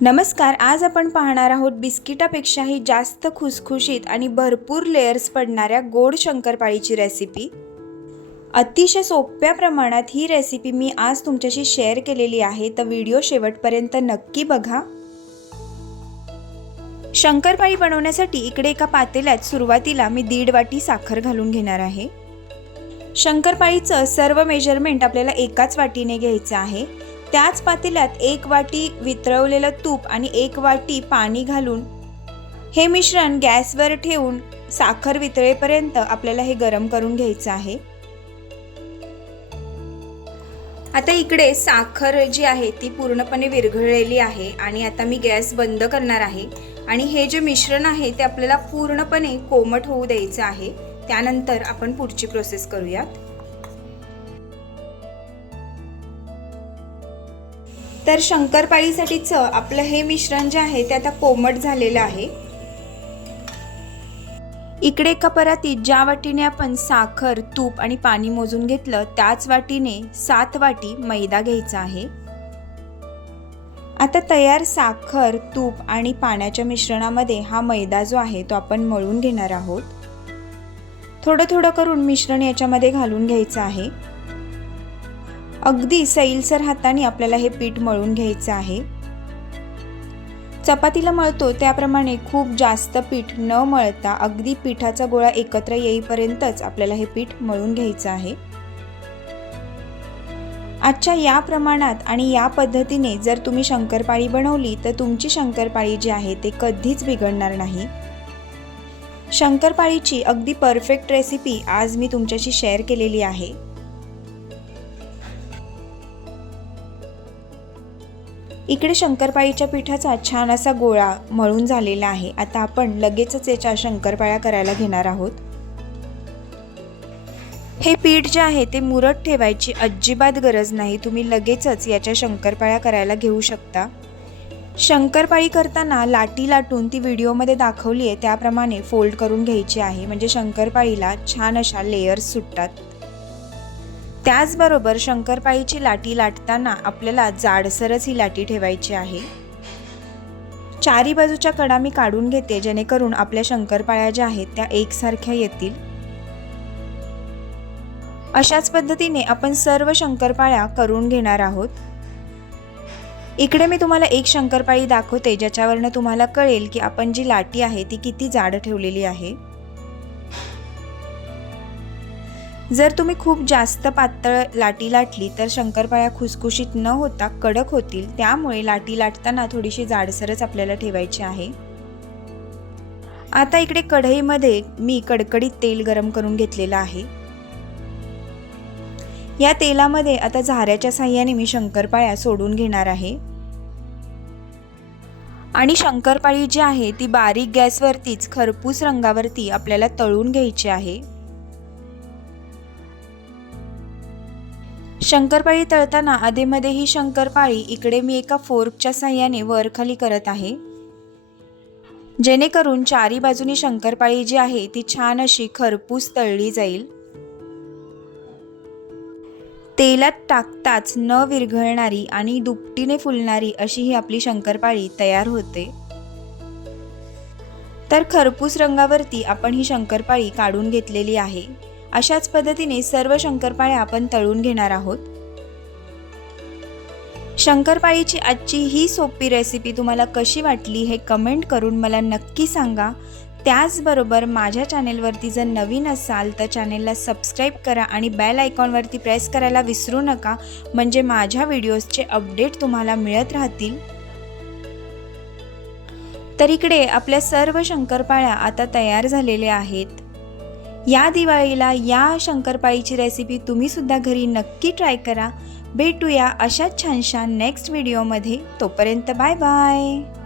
नमस्कार आज आपण पाहणार आहोत बिस्किटापेक्षाही जास्त खुसखुशीत आणि भरपूर लेयर्स पडणाऱ्या गोड शंकरपाळीची रेसिपी अतिशय सोप्या प्रमाणात ही रेसिपी मी आज तुमच्याशी शेअर केलेली आहे तर व्हिडिओ शेवटपर्यंत नक्की बघा. शंकरपाळी बनवण्यासाठी इकडे एका पातेल्यात सुरुवातीला मी दीड वाटी साखर घालून घेणार आहे. शंकरपाळीचं सर्व मेजरमेंट आपल्याला एकाच वाटीने घ्यायचं आहे. त्याच पातेल्यात एक वाटी वितळवलेलं तूप आणि एक वाटी पाणी घालून हे मिश्रण गॅसवर ठेवून साखर वितळेपर्यंत आपल्याला हे गरम करून घ्यायचं आहे. आता इकडे साखर जी आहे ती पूर्णपणे विरघळलेली आहे आणि आता मी गॅस बंद करणार आहे आणि हे जे मिश्रण आहे ते आपल्याला पूर्णपणे कोमट होऊ द्यायचं आहे. त्यानंतर आपण पुढची प्रोसेस करूयात. तर शंकरपाळीसाठीचं आपलं हे मिश्रण जे आहे ते आता कोमट झालेलं आहे. इकडे एका परातीत ज्या वाटीने आपण साखर तूप आणि पाणी मोजून घेतलं त्याच वाटीने सात वाटी मैदा घ्यायचा आहे. आता तयार साखर तूप आणि पाण्याच्या मिश्रणामध्ये हा मैदा जो आहे तो आपण मळून घेणार आहोत. थोडं थोडं करून मिश्रण याच्यामध्ये घालून घ्यायचं आहे. अगदी सैलसर हाताने आपल्याला हे पीठ मळून घ्यायचं आहे. चपातीला मळतो त्याप्रमाणे खूप जास्त पीठ न मळता अगदी पिठाचा गोळा एकत्र येईपर्यंतच आपल्याला हे पीठ मळून घ्यायचं आहे. आजच्या या प्रमाणात आणि या पद्धतीने जर तुम्ही शंकरपाळी बनवली तर तुमची शंकरपाळी जी आहे ते कधीच बिघडणार नाही. शंकरपाळीची अगदी परफेक्ट रेसिपी आज मी तुमच्याशी शेअर केलेली आहे. इकडे शंकरपाळीच्या पिठाचा छान असा गोळा मळून झालेला आहे. आता आपण लगेचच याच्या शंकरपाळ्या करायला घेणार आहोत. हे पीठ जे आहे ते मुरट ठेवायची अजिबात गरज नाही. तुम्ही लगेचच याच्या शंकरपाळ्या करायला घेऊ शकता. शंकरपाळी करताना लाटी लाटून ती व्हिडिओमध्ये दाखवली आहे. त्याप्रमाणे फोल्ड करून घ्यायची आहे. म्हणजे शंकरपाळीला छान अशा लेयर्स सुटतात. त्याचबरोबर शंकरपाळीची लाटी लाटताना आपल्याला जाडसरच ही लाटी ठेवायची आहे. चारी बाजूच्या कडा मी काढून घेते जेणेकरून आपल्या शंकरपाळ्या ज्या आहेत त्या एकसारख्या येतील. अशाच पद्धतीने आपण सर्व शंकरपाळ्या करून घेणार आहोत. इकडे मी तुम्हाला एक शंकरपाळी दाखवते ज्याच्यावरनं तुम्हाला कळेल की आपण जी लाटी आहे ती किती जाड ठेवलेली आहे. जर तुम्ही खूप जास्त पातळ लाटी लाटली तर शंकरपाळ्या खुसखुशीत न होता कडक होतील. त्यामुळे लाटी लाटताना थोडीशी जाडसरच आपल्याला ठेवायची आहे. आता इकडे कढईमध्ये मी कडकडीत तेल गरम करून घेतलेलं आहे. या तेलामध्ये आता झाऱ्याच्या साह्याने मी शंकरपाळ्या सोडून घेणार आहे. आणि शंकरपाळी जी आहे ती बारीक गॅसवरतीच खरपूस रंगावरती आपल्याला तळून घ्यायची आहे. शंकरपाळी तळताना आधीमध्ये ही शंकरपाळी इकडे मी एका फोर्कच्या साह्याने वरखाली करत आहे. जेणेकरून चारी बाजूनी शंकरपाळी जी आहे ती छान अशी खरपूस तळली जाईल. तेलात टाकताच न विरघळणारी आणि दुपटीने फुलणारी अशी ही आपली शंकरपाळी तयार होते. तर खरपूस रंगावरती आपण ही शंकरपाळी काढून घेतलेली आहे. अशाच पद्धतीने सर्व शंकरपाळ्या आपण तळून घेणार आहोत. शंकरपाळीची आजची ही सोपी रेसिपी तुम्हाला कशी वाटली हे कमेंट करून मला नक्की सांगा. त्याचबरोबर माझ्या चॅनेलवरती जर नवीन असाल तर चॅनेलला सबस्क्राईब करा आणि बेल आयकॉनवरती प्रेस करायला विसरू नका. म्हणजे माझ्या व्हिडिओजचे अपडेट तुम्हाला मिळत राहतील. तर इकडे आपल्या सर्व शंकरपाळ्या आता तयार झालेल्या आहेत. या दिवाळीला या शंकरपाळीची रेसिपी तुम्हीसुद्धा घरी नक्की ट्राय करा. भेटूया अशाच छानशा नेक्स्ट व्हिडिओमध्ये तोपर्यंत बाय बाय